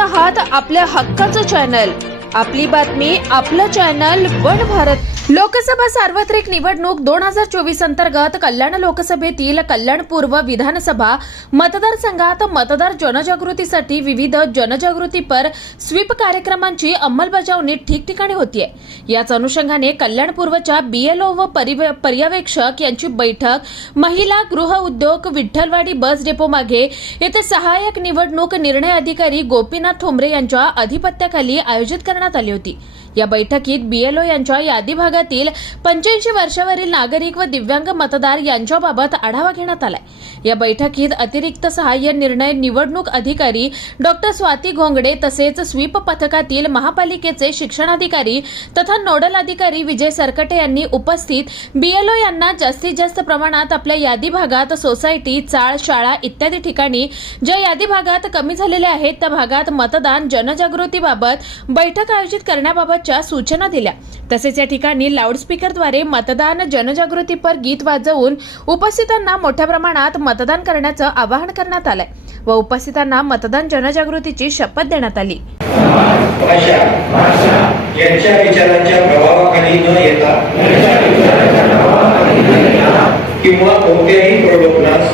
आहात आपल्या हक्काचं चॅनल आपली बातमी आपलं चॅनल वन भारत. लोकसभा सार्वत्रिक निवडणूक दोन हजार चोवीस अंतर्गत कल्याण लोकसभेतील कल्याण पूर्व विधानसभा मतदारसंघात मतदार जनजागृतीसाठी विविध जनजागृतीपर स्वीप कार्यक्रमांची अंमलबजावणी ठिकठिकाणी होतीये. याच अनुषंगाने कल्याण पूर्वच्या बीएलओ व परिव- पर्यवेक्षक यांची बैठक महिला गृह उद्योग विठ्ठलवाडी बस डेपो मागे येथे सहाय्यक निवडणूक निर्णय अधिकारी गोपीनाथ ठोंबरे यांच्या अधिपत्याखाली आयोजित करण्यात आली होती. या बैठकीत बीएलओ यांच्या यादी भागातील पंच्याऐंशी वर्षावरील नागरिक व दिव्यांग मतदार यांच्याबाबत आढावा घेण्यात आलाय. या बैठकीत अतिरिक्त सहाय्य निर्णय निवडणूक अधिकारी डॉक्टर स्वाती घोंगडे तसेच स्वीप पथकातील महापालिकेचे शिक्षणाधिकारी तथा नोडल अधिकारी विजय सरकटे यांनी उपस्थित बीएलओ यांना जास्तीत जास्त प्रमाणात आपल्या यादी भागात सोसायटी चाळ शाळा इत्यादी ठिकाणी ज्या यादी भागात कमी झालेल्या आहेत त्या भागात मतदान जनजागृतीबाबत बैठक आयोजित करण्याबाबतच्या सूचना दिल्या. तसेच या ठिकाणी लाऊडस्पीकरद्वारे मतदान जनजागृतीपर गीत वाजवून उपस्थितांना मोठ्या प्रमाणात मतदान करण्याचं आवाहन करण्यात आलंय व उपस्थितांना मतदान जनजागृतीची शपथ देण्यात आली. भाषा यांच्या विचारांच्या प्रभावाखाली न येता किंवा कोणत्याही प्रलोभनास